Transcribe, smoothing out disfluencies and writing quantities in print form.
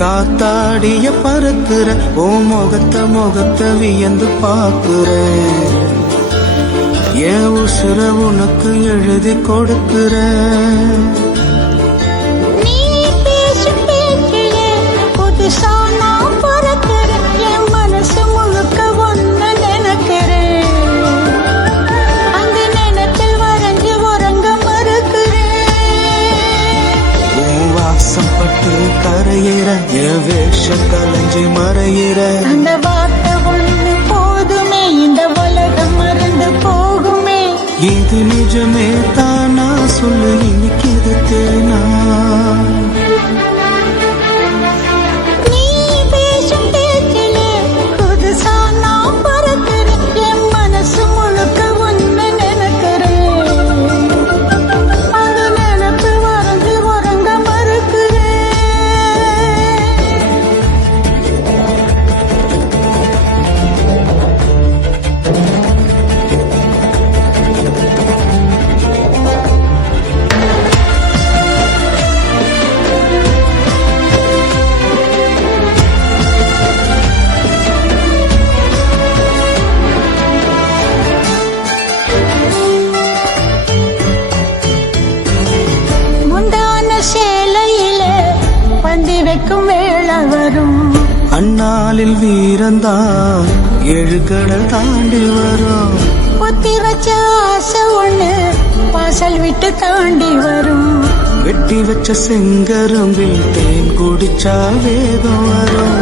காத்தாடிய பறக்குற ஓ முகத்தை வியந்து பாக்குற என் உசுர உனக்கு எழுதி கொடுக்குற பட்டு கரையிற என் வேஷம் கலைஞ்சு மறையிற அந்த வார்த்தை ஒண்ணு போதுமே இந்த உலகம் மறந்து போகுமே இது நிஜமே தானா சொல்லு இன்னைக்கு இது தேனா நீ பேசும் பேச்சிலே புதுசா நான் பறக்கிறேன் என் மனசு முழுக்க ஒண்ணு நினைக்கிறேன் அந்த நினைப்பு வரைஞ்சு உறங்க மறுக்கிறேன் வைக்கும் வேளை வரும் அந்நாளில் வீரந்தான் 7 கடல் தாண்டி வரும் ஒத்தி வச்ச ஆசை ஒண்ணு வாசல் விட்டு தாண்டி வரும் வெட்டி வச்ச செங்கரும்பில் தேன் குடிச்சா வேகம் வரும்